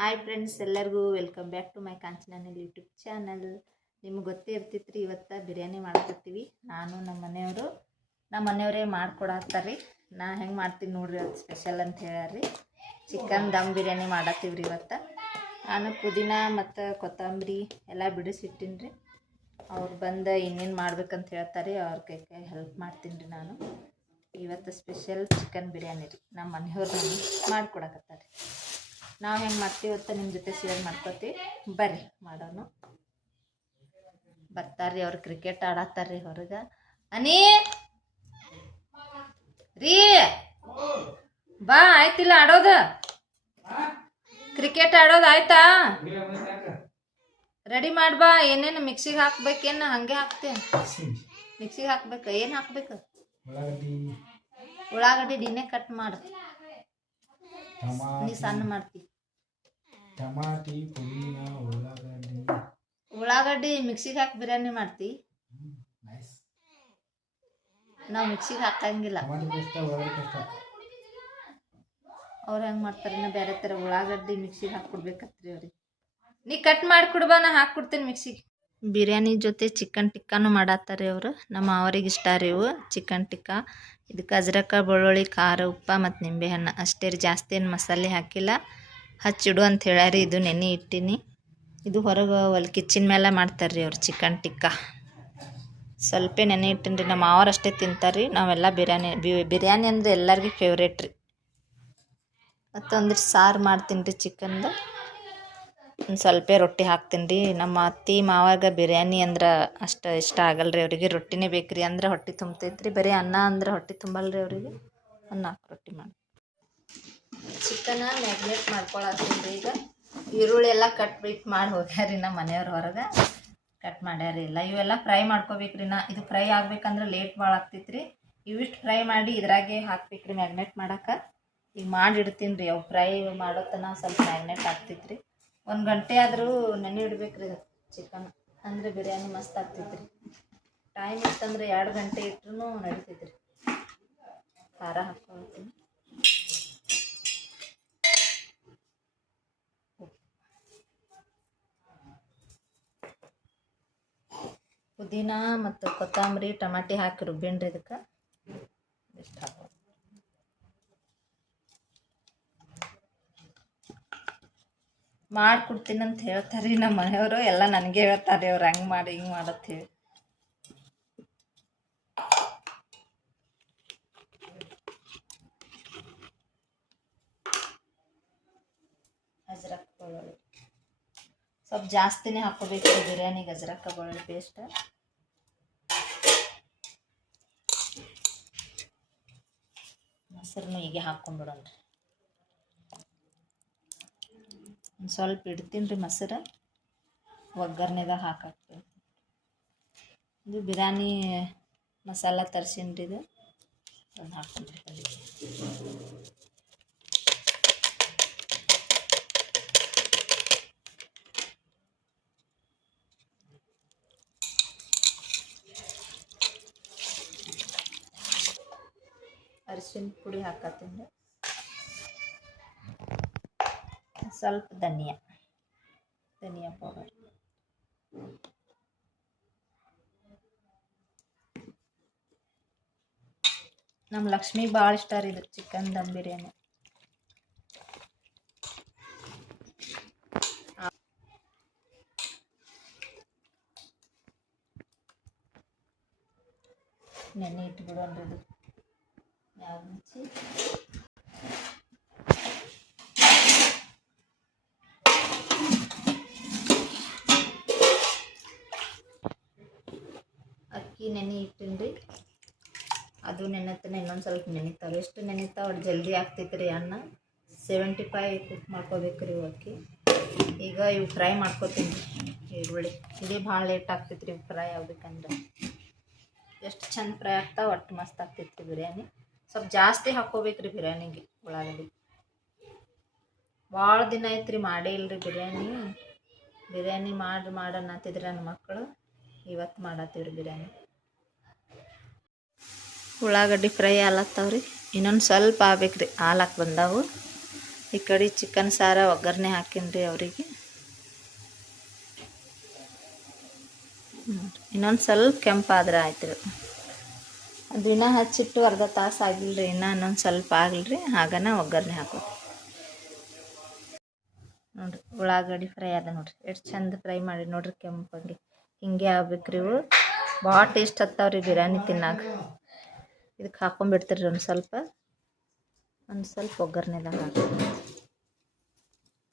Hi friends, ಎಲ್ಲರಿಗೂ welcome back to my ಕಾಂಚನಲ್ YouTube channel. ನಿಮ್ಗೆ ಗೊತ್ತೇ ಇರ್ತಿತ್ತು ಇವತ್ತು ಬಿರಿಯಾನಿ ಮಾಡ್ಕೊತೀವಿ. ನಾನು ನಮ್ಮ ಮನೆಯವರೇ ಮಾಡ್ಕೊಡತ್ತಾರೆ. ನಾ ಹೆಂಗೆ ಮಾಡ್ತೀನಿ ನೋಡ್ರಿ, ಅದು ಸ್ಪೆಷಲ್ ಅಂತ ಹೇಳ್ಯಾರಿ. ಚಿಕನ್ ದಮ್ ಬಿರಿಯಾನಿ ಮಾಡತ್ತೀವ್ರಿ ಇವತ್ತು. ನಾನು ಪುದೀನ ಮತ್ತು ಕೊತ್ತಂಬರಿ ಎಲ್ಲ ಬಿಡಿಸಿಟ್ಟಿನಿ ರೀ. ಅವ್ರು ಬಂದು ಇನ್ನೇನು ಮಾಡ್ಬೇಕಂತ ಹೇಳ್ತಾರೆ, ಅವ್ರ ಕೈ ಹೆಲ್ಪ್ ಮಾಡ್ತೀನಿ ರೀ. ನಾನು ಇವತ್ತು ಸ್ಪೆಷಲ್ ಚಿಕನ್ ಬಿರಿಯಾನಿ ರೀ. ನಮ್ಮ ಮನೆಯವ್ರು ಮಾಡ್ಕೊಡಕತ್ತಾರೆ. ನಾವು ಹೆಂಗೆ ಮಾಡ್ತೀವಿ ಅಂತ ನಿಮ್ಮ ಜೊತೆ ಶೇರ್ ಮಾಡ್ಕೋತೀವಿ. ಬರ್ರಿ ಮಾಡೋನು. ಬರ್ತಾರ್ರಿ ಅವ್ರು, ಕ್ರಿಕೆಟ್ ಆಡತ್ತಾರ್ರಿ ಹೊರಗೆ. ಅನಿ ರೀ ಬಾ, ಆಯ್ತಿಲ್ಲ ಆಡೋದು? ಕ್ರಿಕೆಟ್ ಆಡೋದು ಆಯ್ತಾ? ರೆಡಿ ಮಾಡ್ಬಾ. ಏನೇನು ಮಿಕ್ಸಿಗೆ ಹಾಕ್ಬೇಕೇನು ಹಂಗೆ ಹಾಕ್ತೆ? ಮಿಕ್ಸಿಗೆ ಹಾಕ್ಬೇಕು. ಏನು ಹಾಕ್ಬೇಕು? ಉಳ್ಳಾಗಡ್ಡಿ ದಿನೇ ಕಟ್ ಮಾಡು. ನೀ ಸಣ್ಣ ಮಾಡ್ತಿ. ಟಮಾಟಿ, ಪುದೀನ, ಉಳ್ಳಾಗಡ್ಡಿ ಮಿಕ್ಸಿಗೆ ಹಾಕಿ ಬಿರಿಯಾನಿ ಮಾಡ್ತಿ? ನಾವು ಮಿಕ್ಸಿಗೆ ಹಾಕಂಗಿಲ್ಲ. ಅವ್ರು ಹೆಂಗೆ ಮಾಡ್ತಾರೆ, ನಾ ಬೇರೆ ಥರ ಉಳ್ಳಾಗಡ್ಡಿ ಮಿಕ್ಸಿಗೆ ಹಾಕ್ಕೊಡ್ಬೇಕತ್ರಿ ಅವ್ರಿಗೆ. ನೀ ಕಟ್ ಮಾಡಿಕೊಡ್ಬಾ, ನಾ ಹಾಕ್ಕೊಡ್ತೀನಿ ಮಿಕ್ಸಿಗೆ. ಬಿರಿಯಾನಿ ಜೊತೆ ಚಿಕನ್ ಟಿಕ್ಕಾನು ಮಾಡತ್ತಾರೆ ಅವರು. ನಮ್ಮ ಅವ್ರಿಗೆ ಇಷ್ಟ ರೀ ಇವು ಚಿಕನ್ ಟಿಕ್ಕಾ. ಇದಕ್ಕೆ ಅಜ್ರಕ, ಬೆಳ್ಳುಳ್ಳಿ, ಖಾರ, ಉಪ್ಪ ಮತ್ತು ನಿಂಬೆಹಣ್ಣು ಅಷ್ಟೇ ರೀ. ಜಾಸ್ತಿ ಏನು ಮಸಾಲೆ ಹಾಕಿಲ್ಲ. ಹಚ್ಚಿಡು ಅಂತ ಹೇಳ್ಯಾರಿ. ಇದು ನೆನೆ ಇಟ್ಟಿನಿ. ಇದು ಹೊರಗೆ ಕಿಚನ್ ಮೇಲೆ ಮಾಡ್ತಾರೆ ರೀ ಅವ್ರು ಚಿಕನ್ ಟಿಕ್ಕಾ. ಸ್ವಲ್ಪ ನೆನೆ ಇಟ್ಟಿನಿ ರೀ. ನಮ್ಮ ಮಾವರು ಅಷ್ಟೇ ತಿಂತಾರೆ ರೀ. ನಾವೆಲ್ಲ ಬಿರಿಯಾನಿ ಅಂದರೆ ಎಲ್ಲರಿಗೂ ಫೇವ್ರೇಟ್ ರೀ. ಮತ್ತೊಂದಿಷ್ಟು ಸಾರು ಮಾಡ್ತೀನಿ ರೀ ಚಿಕನ್ದು. ಒಂದು ಸ್ವಲ್ಪ ರೊಟ್ಟಿ ಹಾಕ್ತೀನಿ ರೀ. ನಮ್ಮ ಅತ್ತೆ ಮಾವಾಗ ಬಿರಿಯಾನಿ ಅಂದ್ರೆ ಅಷ್ಟು ಇಷ್ಟ ಆಗಲ್ಲ ರೀ. ಅವರಿಗೆ ರೊಟ್ಟಿನೇ ಬೇಕು ರೀ, ಅಂದ್ರೆ ಹೊಟ್ಟೆ ತುಂಬತೈತೆ ರೀ. ಬರೀ ಅನ್ನ ಅಂದ್ರೆ ಹೊಟ್ಟೆ ತುಂಬಲ್ಲ ರೀ ಅವರಿಗೆ. ಒಂದು 4 ರೊಟ್ಟಿ ಮಾಡಿ ಚಿಕನ ಮ್ಯಾಗ್ನೇಟ್ ಮಾಡ್ಕೊಳತ್ತೀನಿ ರೀ. ಈಗ ಈರುಳ್ಳಿ ಎಲ್ಲ ಕಟ್ ಮಾಡಿ ಹೋಗ್ಯಾರಿ ನಮ್ಮ ಮನೆಯವ್ರ. ಹೊರಗೆ ಕಟ್ ಮಾಡ್ಯಾರಿ ಎಲ್ಲ. ಇವೆಲ್ಲ ಫ್ರೈ ಮಾಡ್ಕೋಬೇಕ್ರಿ. ಇದು ಫ್ರೈ ಆಗ್ಬೇಕಂದ್ರೆ ಲೇಟ್ ಭಾಳ ಆಗ್ತೈತೆ ರೀ. ಇವಿಷ್ಟು ಫ್ರೈ ಮಾಡಿ ಇದ್ರಾಗೆ ಹಾಕ್ಬೇಕ್ರಿ ಮ್ಯಾಗ್ನೇಟ್ ಮಾಡಕ್ಕೆ. ಈಗ ಮಾಡಿಡ್ತೀನಿ ರೀ. ಅವು ಫ್ರೈ ಮಾಡೋ ತನಕ ಸ್ವಲ್ಪ ಮ್ಯಾಗ್ನೇಟ್ ಆಗ್ತೈತೆ ರೀ. 1 ಗಂಟೆ ಆದರೂ ನೆನೆ ಇಡ್ಬೇಕ್ರಿ ಇದು ಚಿಕನ್, ಅಂದರೆ ಬಿರಿಯಾನಿ ಮಸ್ತ್ ಆಗ್ತೈತೆ ರೀ. ಟೈಮ್ ಇತ್ತಂದ್ರೆ 2 ಗಂಟೆ ಇಟ್ರೂ ನಡಿತೈತೆ ರೀ. ಖಾರ ಹಾಕ್ಕೊಳ್ತೀನಿ. ಪುದೀನ ಮತ್ತು ಕೊತ್ತಂಬರಿ, ಟಮಾಟಿ ಹಾಕಿ ರುಬ್ಬಿನ್ರಿ. ಇದಕ್ಕೆ ಇಷ್ಟು ಹಾಕೋ. ಮಾಡಿಕೊಡ್ತೀನಿ ಅಂತ ಹೇಳ್ತಾರೆ ನಮ್ಮ ಮನೆಯವರು. ಎಲ್ಲ ನನಗೆ ಹೇಳ್ತಾರೆ ಅವ್ರು, ಹಂಗೆ ಮಾಡಿ ಹಿಂಗೆ ಮಾಡತ್ ಹೇಳಿ. ಅಜ್ರಕ್ ಬೆಳ್ಳುಳ್ಳಿ ಸ್ವಲ್ಪ ಜಾಸ್ತಿನೇ ಹಾಕ್ಕೋಬೇಕು ಬಿರಿಯಾನಿಗೆ. ಅಜ್ರಕ ಬೆಳ್ಳುಳ್ಳಿ ಪೇಸ್ಟ್. ಮೊಸರನ್ನು ಹೀಗೆ ಹಾಕ್ಕೊಂಡ್ಬಿಡೋಣ್ರಿ. ಒಂದು ಸ್ವಲ್ಪ ಇಡ್ತೀನಿ ರೀ ಮೊಸರು. ಒಗ್ಗರಣೆದಾಗ ಹಾಕಾಕ್ಬೇಕು. ಇದು ಬಿರಿಯಾನಿ ಮಸಾಲ ತರಿಸೀನಿ ರೀ. ಇದು ಒಂದು ಹಾಕ್ಕೊಂಡ್ರಿ. ಅರಿಶಿನ ಪುಡಿ ಹಾಕತ್ತೀನಿ. ಸ್ವಲ್ಪ ಧನಿಯಾ ಪೌಡರ್. ನಮ್ಮ ಲಕ್ಷ್ಮಿ ಭಾಳ ಇಷ್ಟ ರೀ ಇದು ಚಿಕನ್ ದಮ್ ಬಿರಿಯಾನಿ. ನೆನೆ ಇಟ್ಬಿಡೋಣ್ರಿ. ಇದು ಯಾವ್ದು ಮುಚ್ಚಿ ಅಕ್ಕಿ ನೆನೆ ಇಟ್ಟಿನಿ ರೀ. ಅದು ನೆನೆತನ ಇನ್ನೊಂದು ಸ್ವಲ್ಪ ನೆನಿತಾವೆ. ಎಷ್ಟು ನೆನಿತಾವೆ ಅಷ್ಟು ಜಲ್ದಿ ಆಗ್ತೈತೆ ರೀ ಅನ್ನ. 75 ಕುಕ್ ಮಾಡ್ಕೋಬೇಕು ರೀ ಅಕ್ಕಿ. ಈಗ ಇವು ಫ್ರೈ ಮಾಡ್ಕೋತೀನಿ ರೀ. ಈರುಳ್ಳಿ ಇದೇ ಭಾಳ ಲೇಟ್ ಆಗ್ತೈತೆ ರೀ ಫ್ರೈ ಆಗ್ಬೇಕಂದ್ರೆ. ಎಷ್ಟು ಚಂದ ಫ್ರೈ ಆಗ್ತಾವೆ ಒಟ್ಟು ಮಸ್ತ್ ಆಗ್ತೈತೆ ರೀ ಬಿರಿಯಾನಿ. ಸ್ವಲ್ಪ ಜಾಸ್ತಿ ಹಾಕ್ಕೋಬೇಕು ರೀ ಬಿರಿಯಾನಿಗೆ ಉಳ್ಳಾಗಡ್ಡಿ. ಭಾಳ ದಿನ ಆಯ್ತು ರೀ ಮಾಡೇ ಇಲ್ಲರಿ ಬಿರಿಯಾನಿ ಮಾಡನ್ನತ್ತಿದ್ರು ನನ್ನ ಮಕ್ಕಳು. ಇವತ್ತು ಮಾಡತ್ತೀವ್ರಿ ಬಿರಿಯಾನಿ. ಉಳ್ಳಾಗಡ್ಡಿ ಫ್ರೈ ಆಲತ್ತಾವ್ರಿ. ಇನ್ನೊಂದು ಸ್ವಲ್ಪ ಆಗ್ಬೇಕು ರೀ. ಹಾಲಾಕ್ ಬಂದಾವು. ಈ ಕಡೆ ಚಿಕನ್ ಸಾರ ಒಗ್ಗರಣೆ ಹಾಕಿನ್ರಿ ಅವರಿಗೆ. ಇನ್ನೊಂದು ಸ್ವಲ್ಪ ಕೆಂಪಾದ್ರೆ ಆಯ್ತು ರೀ. ಅದು ಇನ್ನೂ ಹಚ್ಚಿಟ್ಟು ಅರ್ಧ ತಾಸು ಆಗಿಲ್ಲ ರೀ, ಇನ್ನೊಂದು ಸ್ವಲ್ಪ ಆಗಿಲ್ರಿ, ಹಾಗನ ಒಗ್ಗರಣೆ ಹಾಕೋದು ನೋಡಿರಿ. ಉಳ್ಳಾಗಡ್ಡಿ ಫ್ರೈ ಅದ ನೋಡಿರಿ, ಎಷ್ಟು ಚಂದ ಫ್ರೈ ಮಾಡಿ ನೋಡಿರಿ, ಕೆಂಪಂಗೆ ಹಿಂಗೆ ಆಗ್ಬೇಕ್ರಿ ಇವು. ಭಾಳ ಟೇಸ್ಟ್ ಹತ್ತಾವ್ರಿ ಬಿರಿಯಾನಿ ತಿನ್ನಾಗ. ಇದಕ್ಕೆ ಹಾಕೊಂಡ್ಬಿಡ್ತೀರಿ ಒಂದು ಸ್ವಲ್ಪ ಒಗ್ಗರಣೆದಾಗ ಹಾಕಿ.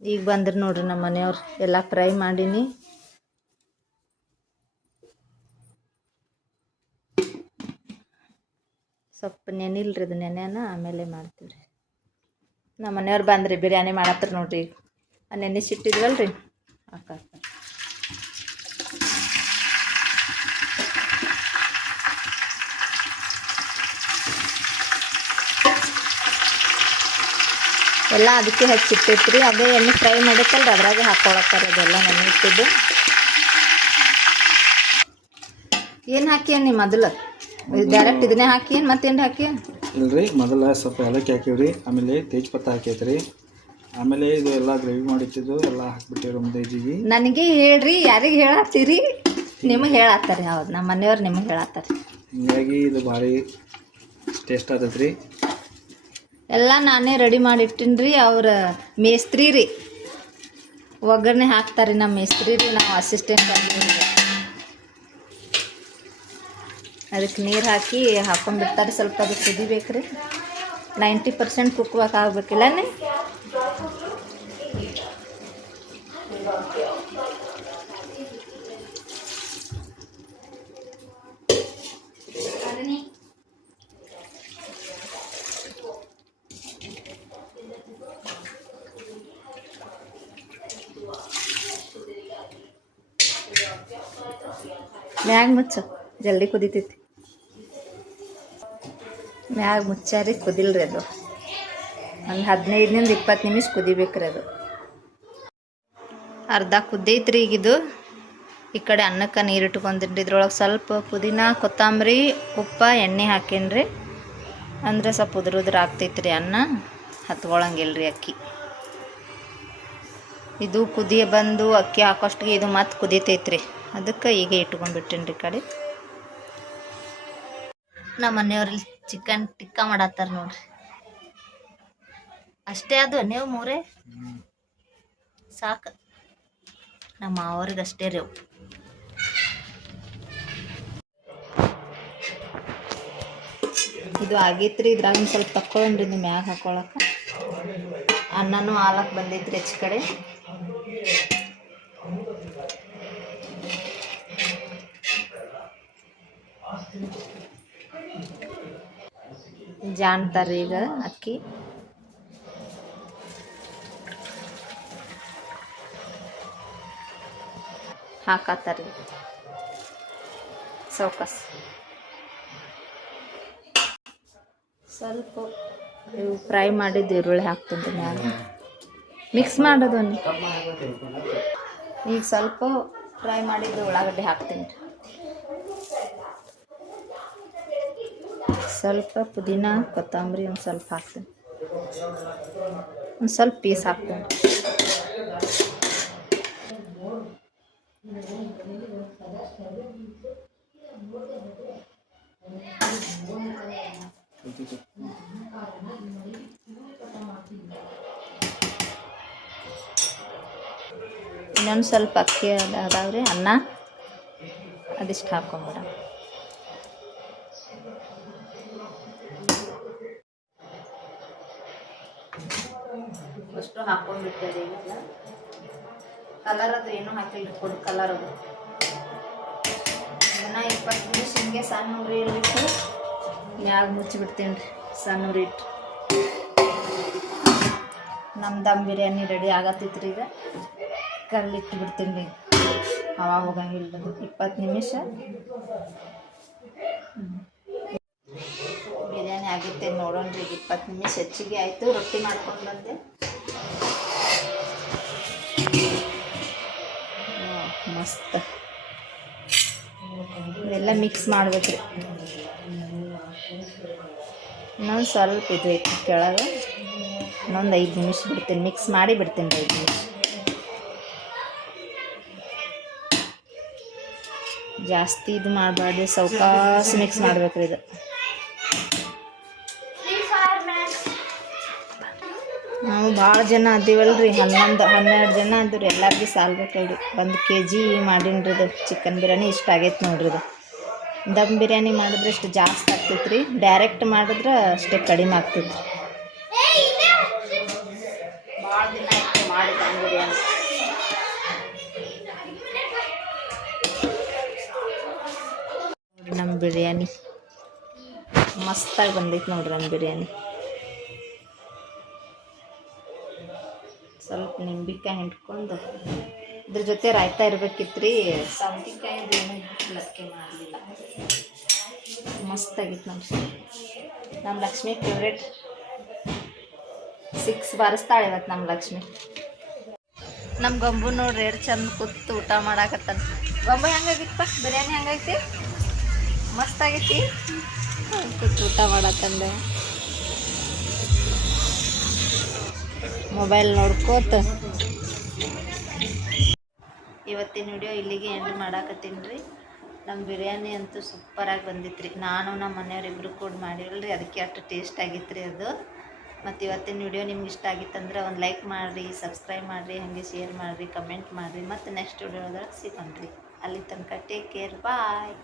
ಈಗ ಬಂದ್ರೆ ನೋಡ್ರಿ ನಮ್ಮ ಮನೆಯವ್ರು ಎಲ್ಲ ಫ್ರೈ ಮಾಡೀನಿ. ಸ್ವಲ್ಪ ನೆನಿಲ್ರಿ, ಅದು ನೆನೆನ ಆಮೇಲೆ ಮಾಡ್ತೀವಿ ರೀ. ನಮ್ಮ ಮನೆಯವ್ರು ಬಂದ್ರಿ ಬಿರಿಯಾನಿ ಮಾಡತ್ತರ ನೋಡ್ರಿ. ಆ ನೆನೆಸಿಟ್ಟಿದ್ವಲ್ರಿ ಹಾಕಾಕ್ತಾರೆ. ಎಲ್ಲ ಅದಕ್ಕೆ ಹಚ್ಚಿಟ್ಟೈತ್ರಿ. ಅದೇ ಎಣ್ಣೆ ಫ್ರೈ ಮಾಡಿತ್ತಲ್ರಿ ಅದ್ರಾಗೆ ಹಾಕೊಳತ್ತಾರೆ ಅದೆಲ್ಲ ನೆನೆಯಿಟ್ಟಿದ್ದು. ಏನು ಹಾಕಿ ನೀ ಮೊದಲು ಡೈರೆಕ್ಟ್ ಇದನ್ನೇ ಹಾಕಿ ಮತ್ತೇನು ಹಾಕಿ? ಇಲ್ರಿ, ಮೊದಲ ಸ್ವಲ್ಪ ಏಲಕ್ಕಿ ಹಾಕಿವ್ರಿ, ಆಮೇಲೆ ತೇಜ್ಪತ್ತ ಹಾಕೈತ್ರಿ, ಆಮೇಲೆ ಇದು ಎಲ್ಲ ಗ್ರೇವಿ ಮಾಡಿಟ್ಟಿದ್ದು ಎಲ್ಲ ಹಾಕ್ಬಿಟ್ಟಿವ್ರಿ ಮುಂದೆಜಿಗೆ. ನನಗೆ ಹೇಳ್ರಿ, ಯಾರಿಗೆ ಹೇಳತ್ತೀರಿ? ನಿಮಗೆ ಹೇಳತ್ತಾರೆ. ಹೌದು, ನಮ್ಮ ಮನೆಯವ್ರು ನಿಮಗೆ ಹೇಳತ್ತಾರೆ. ಹಿಂಗಾಗಿ ಇದು ಭಾರಿ ಟೇಸ್ಟ್ ಆತೈತ್ರಿ. ಎಲ್ಲ ನಾನೇ ರೆಡಿ ಮಾಡಿಟ್ಟಿನಿ ರೀ. ಅವ್ರ ಮೇಸ್ತ್ರಿ ರೀ ಒಗ್ಗರಣೆ ಹಾಕ್ತಾರೆ. ನಮ್ಮ ಮೇಸ್ತ್ರಿ ರೀ, ನಾವು ಅಸಿಸ್ಟೆಂಟ್ ಆಗಿದ್ದೀವಿ. ಅದಕ್ಕೆ ನೀರು ಹಾಕಿ ಹಾಕೊಂಡ್ಬಿಡ್ತಾರೆ. ಸ್ವಲ್ಪ ಅದು ಕುದಿಬೇಕ್ರಿ. 90% ಕುಕ್ ಆಗ್ಬೇಕಿಲ್ಲನೇ. ಮ್ಯಾಗ ಮುಚ್ಚ, ಜಲ್ದಿ ಕುದಿತೈತಿ. ಮ್ಯಾಗ ಮುಚ್ಚಾರಿ ಕುದಿಲ್ರಿ ಅದು. ಒಂದು 15-20 ನಿಮಿಷ ಕುದಿಬೇಕ್ರಿ ಅದು. ಅರ್ಧ ಕುದ್ದೈತ್ರಿ ಈಗಿದು. ಈ ಕಡೆ ಅನ್ನಕ್ಕೆ ನೀರು ಇಟ್ಕೊಂಡ್ರಿ. ಇದ್ರೊಳಗೆ ಸ್ವಲ್ಪ ಪುದೀನ, ಕೊತ್ತಂಬರಿ, ಉಪ್ಪ, ಎಣ್ಣೆ ಹಾಕೇನ್ರಿ. ಅಂದರೆ ಸ್ವಲ್ಪ ಉದುರು ಆಗ್ತೈತ್ರಿ ಅನ್ನ, ಹತ್ಕೊಳಂಗಿಲ್ರಿ ಅಕ್ಕಿ. ಇದು ಕುದಿಯ ಬಂದು ಅಕ್ಕಿ ಹಾಕೋಷ್ಟಿಗೆ ಇದು ಮತ್ತೆ ಕುದಿತೈತ್ರಿ. ಅದಕ್ಕೆ ಈಗ ಇಟ್ಕೊಂಡ್ಬಿಟ್ಟೇನ್ರಿ ಕಡೆ. ನಮ್ಮ ಮನೆಯವ್ರಲ್ಲಿ ಚಿಕನ್ ಟಿಕ್ಕಾ ಮಾಡತ್ತಾರ ನೋಡ್ರಿ. ಅಷ್ಟೇ ಅದು, ನೀವು ಮೂರೇ ಸಾಕು. ನಮ್ಮ ಅವ್ರಿಗೆ ಅಷ್ಟೇ ರೀ. ಇದು ಆಗೈತ್ರಿ. ಇದ್ರಾಗ ಒಂದು ಸ್ವಲ್ಪ ತಕ್ಕೊಳ್ಳೋಣ್ರಿ ಇದು ಮ್ಯಾಗ ಹಾಕೊಳಕ್ಕೆ. ಅನ್ನನೂ ಹಾಲಕ್ಕೆ ಬಂದೈತ್ರಿ ಹೆಚ್ಚು ಕಡೆ. ಜಾಣ್ತಾರ್ರಿ ಈಗ ಅಕ್ಕಿ. ಹಾಕತ್ತಾರ್ರಿ ಸೌಕಸ್. ಸ್ವಲ್ಪ ಇವು ಫ್ರೈ ಮಾಡಿದ್ದು ಈರುಳ್ಳಿ ಹಾಕ್ತೀನಿ ಮ್ಯಾಗ. ಮಿಕ್ಸ್ ಮಾಡೋದು ಈಗ ಸ್ವಲ್ಪ ಫ್ರೈ ಮಾಡಿದ್ದು ಉಳ್ಳಾಗಡ್ಡೆ ಹಾಕ್ತೀನಿ. ಸ್ವಲ್ಪ ಪುದೀನ, ಕೊತ್ತಂಬರಿ ಒಂದು ಸ್ವಲ್ಪ ಹಾಕ್ತೀನಿ. ಒಂದು ಸ್ವಲ್ಪ ಪೀಸ್ ಹಾಕ್ತೀನಿ. ಇನ್ನೊಂದು ಸ್ವಲ್ಪ ಅಕ್ಕಿ ಅದಾವ್ರಿ ಅನ್ನ, ಅದಿಷ್ಟು ಹಾಕೊಂಬಿಡ. ಅಷ್ಟು ಹಾಕೊಂಡ್ಬಿಡ್ತಾರೆ. ಈಗ ಕಲರ್ ಅದು ಏನೂ ಹಾಕಿಲ್ಲ, ಫುಡ್ ಕಲರ್ ಅದು. ಇನ್ನೂ 20 ನಿಮಿಷ ಹಿಂಗೆ ಸಣ್ಣ ಉರಿಯಲ್ಲಿ ಇಟ್ಟು ಮ್ಯಾಗ ಮುಚ್ಚಿಬಿಡ್ತೀನಿ ರೀ, ಸಣ್ಣ ಉರಿ ಇಟ್ಟು. ನಮ್ಮ ದಮ್ ಬಿರಿಯಾನಿ ರೆಡಿ ಆಗತ್ತೈತ್ರಿ. ಈಗ ಕಲ್ಲಿಟ್ಟು ಬಿಡ್ತೀನಿ ರೀ, ಹವಾ ಹೋಗಂಗಿಲ್ಲ. 20 ನಿಮಿಷ ಬಿರಿಯಾನಿ ಆಗಿತ್ತೆ ನೋಡೋಣ್ರಿ. 20 ನಿಮಿಷ ಹೆಚ್ಚಿಗೆ ಆಯಿತು. ರೊಟ್ಟಿ ಮಾಡ್ಕೊಂಡು ಬಂದೆ. ಮಸ್ತ್ ಇವೆಲ್ಲ ಮಿಕ್ಸ್ ಮಾಡ್ಬೇಕ್ರಿ. ಇನ್ನೊಂದು ಸ್ವಲ್ಪ ಇದು ಐತಿ ಕೆಳಗೆ. ಇನ್ನೊಂದು 5 ನಿಮಿಷ ಬಿಡ್ತೀನಿ, ಮಿಕ್ಸ್ ಮಾಡಿ ಬಿಡ್ತೀನಿ 5 ನಿಮಿಷ. ಜಾಸ್ತಿ ಇದು ಮಾಡಬಾರ್ದು, ಸಾವಕಾಶ ಮಿಕ್ಸ್ ಮಾಡ್ಬೇಕ್ರಿ ಇದು. ನಾವು ಭಾಳ ಜನ ಅದೀವಲ್ರಿ, 11-12 ಜನ ಆದ್ರಿ, ಎಲ್ಲರಿಗೂ ಸಾಲ್ಬೇಕಲ್ರಿ. 1 kg ಮಾಡೀನ್ರಿ ಇದು ಚಿಕನ್ ಬಿರಿಯಾನಿ. ಇಷ್ಟ ಆಗೈತೆ ನೋಡ್ರಿ ಇದು. ದಮ್ ಬಿರಿಯಾನಿ ಮಾಡಿದ್ರೆ ಇಷ್ಟು ಜಾಸ್ತಿ ಆಗ್ತೈತ್ರಿ, ಡೈರೆಕ್ಟ್ ಮಾಡಿದ್ರೆ ಅಷ್ಟೇ ಕಡಿಮೆ ಆಗ್ತೈತ್ರಿ. ಭಾಳ ದಿನ ಆಯ್ತು ಮಾಡಿ ದಮ್ ಬಿರಿಯಾನಿ. ನಮ್ಮ ಬಿರಿಯಾನಿ ಮಸ್ತಾಗಿ ಬಂದೈತೆ ನೋಡ್ರಿ. ನಮ್ಮ ಬಿರಿಯಾನಿ ಸ್ವಲ್ಪ ನಿಂಬೆಕಾಯಿ ಹಿಂಡ್ಕೊಂಡು ಇದ್ರ ಜೊತೆ ರಾಯ್ತಾ ಇರ್ಬೇಕಿತ್ತು ರೀ. ಸೌತೆಕಾಯಿ ಏನೂ ಲಕ್ಕೆ ಮಾಡಲಿಲ್ಲ. ಮಸ್ತಾಗಿತ್ತು ನಮ್ಮ ಲಕ್ಷ್ಮಿ ಫೇವ್ರೇಟ್. 6 ಬಾರಿಸ್ತಾಳೆ ಇವತ್ತು ನಮ್ಮ ಲಕ್ಷ್ಮಿ. ನಮ್ಮ ಗಂಬು ನೋಡ್ರಿ ಎರಡು ಚಂದ ಕೂತು ಊಟ ಮಾಡಾಕತ್ತಾನ. ಗಂಬು ಹೆಂಗಾಗಿತ್ತಪ್ಪ ಬಿರಿಯಾನಿ? ಹೆಂಗೈತಿ? ಮಸ್ತಾಗೈತಿ. ಕೂತು ಊಟ ಮಾಡತ್ತಂದೆ, ಮೊಬೈಲ್ ನೋಡ್ಕೋತ. ಇವತ್ತಿನ ವಿಡಿಯೋ ಇಲ್ಲಿಗೆ ಎಂಡ್ ಮಾಡಾಕತ್ತೀನಿ ರೀ. ನಮ್ಮ ಬಿರಿಯಾನಿ ಅಂತೂ ಸೂಪರಾಗಿ ಬಂದಿತ್ತು ರೀ. ನಾನು ನಮ್ಮ ಮನೆಯವ್ರಿಬ್ರು ಕೂಡ ಮಾಡಿವಲ್ರಿ, ಅದಕ್ಕೆ ಅಷ್ಟು ಟೇಸ್ಟ್ ಆಗಿತ್ತು ರೀ ಅದು. ಮತ್ತು ಇವತ್ತಿನ ವಿಡಿಯೋ ನಿಮ್ಗೆ ಇಷ್ಟ ಆಗಿತ್ತಂದ್ರೆ ಒಂದು ಲೈಕ್ ಮಾಡಿರಿ, ಸಬ್ಸ್ಕ್ರೈಬ್ ಮಾಡಿರಿ, ಹಾಗೆ ಶೇರ್ ಮಾಡಿರಿ, ಕಮೆಂಟ್ ಮಾಡಿರಿ. ಮತ್ತು ನೆಕ್ಸ್ಟ್ ವಿಡಿಯೋದಾಗ ಸಿಗೋಣ್ರಿ. ಅಲ್ಲಿ ತನಕ ಟೇಕ್ ಕೇರ್, ಬಾಯ್.